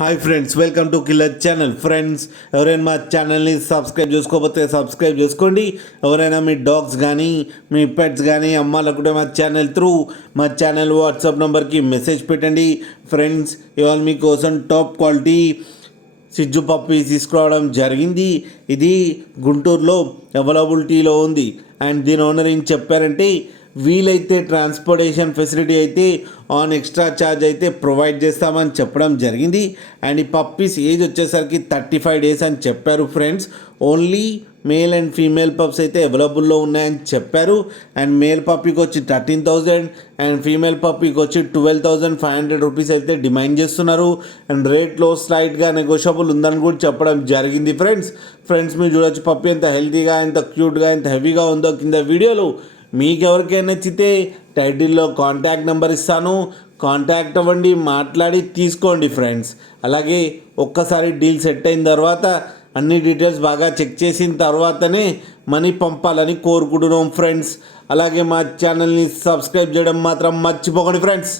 Hi friends, welcome to killer channel. Friends, ఎవరైనా మా ఛానల్ని సబ్స్క్రైబ్ చేసుకోకపోతే సబ్స్క్రైబ్ చేసుకోండి. ఎవరైనా మీ డాగ్స్ కానీ మీ పెట్స్ కానీ అమ్మాలనుకుంటే మా ఛానల్ వాట్సాప్ నెంబర్కి మెసేజ్ పెట్టండి. ఫ్రెండ్స్, ఇవాళ మీకోసం టాప్ క్వాలిటీ సిజ్జు పప్పి తీసుకురావడం జరిగింది. ఇది గుంటూరులో అవైలబిలిటీలో ఉంది. అండ్ దీని ఓనర్ ఏం చెప్పారంటే, వీలైతే ట్రాన్స్పోర్టేషన్ ఫెసిలిటీ అయితే ఆన్ ఎక్స్ట్రా ఛార్జ్ అయితే ప్రొవైడ్ చేస్తామని చెప్పడం జరిగింది. అండ్ ఈ పప్పీస్ ఏజ్ వచ్చేసరికి 35 days అని చెప్పారు. Friends, only male and female pups అయితే అవైలబుల్లో ఉన్నాయని చెప్పారు. అండ్ మేల్ పప్పీకి వచ్చి 13,000 అండ్ ఫీమేల్ పప్పీకి వచ్చి 12,500 రూపీస్ అయితే డిమాండ్ చేస్తున్నారు. అండ్ రేట్లో స్లైట్గా నెగోషియబుల్ ఉందని కూడా చెప్పడం జరిగింది. ఫ్రెండ్స్ మీరు చూడొచ్చు పప్పీ ఎంత హెల్తీగా, ఎంత క్యూట్గా, ఎంత హెవీగా ఉందో కింద వీడియోలో. మీకు ఎవరికైనా నచ్చితే టైటిల్లో కాంటాక్ట్ నెంబర్ ఇస్తాను, కాంటాక్ట్ అవ్వండి, మాట్లాడి తీసుకోండి. ఫ్రెండ్స్, అలాగే ఒక్కసారి డీల్ సెట్ అయిన తర్వాత అన్ని డీటెయిల్స్ బాగా చెక్ చేసిన తర్వాతనే మనీ పంపాలని కోరుకుంటున్నాం. ఫ్రెండ్స్, అలాగే మా ఛానల్ని సబ్స్క్రైబ్ చేయడం మాత్రం మర్చిపోకండి. ఫ్రెండ్స్.